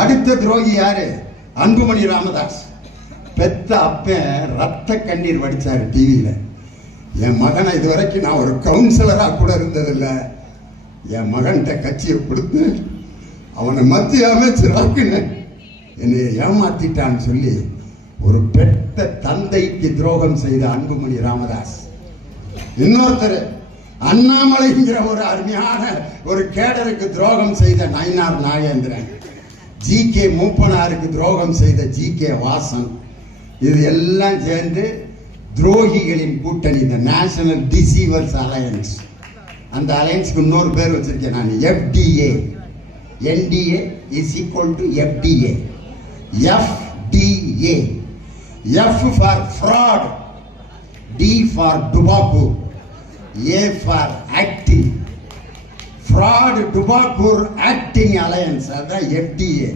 அடுத்த துரோகி யாரு? அன்புமணி ராமதாஸ். பெத்த அப்ப ரத்த கண்ணீர் வடிச்சாரு டிவியில. என் மகனை இதுவரைக்கும் நான் ஒரு கவுன்சிலரா கூட இருந்ததில்லை. என் மகன்கிட்ட கட்சியை கொடுத்து அவனை மத்திய அமைச்சராக்குன்னு என்னை ஏமாத்திட்டான்னு சொல்லி ஒரு பெத்த தந்தைக்கு துரோகம் செய்த அன்புமணி ராமதாஸ். இன்னொருத்தர் அண்ணாமலைங்கிற ஒரு அருமையான ஒரு கேடருக்கு துரோகம் செய்த நயினார் நாகேந்திரன், ஜி.கே. மூப்பனாருக்கு துரோகம் செய்த ஜி.கே. வாசன். இது எல்லாம் சேர்ந்து துரோகிகளின் கூட்டணி, இந்த நேஷனல் டிசீவர்ஸ் அலையன்ஸ். அந்த அலையன்ஸ்க்கு இன்னொரு பேர் வச்சிருக்கேன் நான், FDA. NDA is equal to FDA. FDA. F for fraud, D for tobacco, A for acting. Fraud, tobacco, acting alliance, அதான் FDA.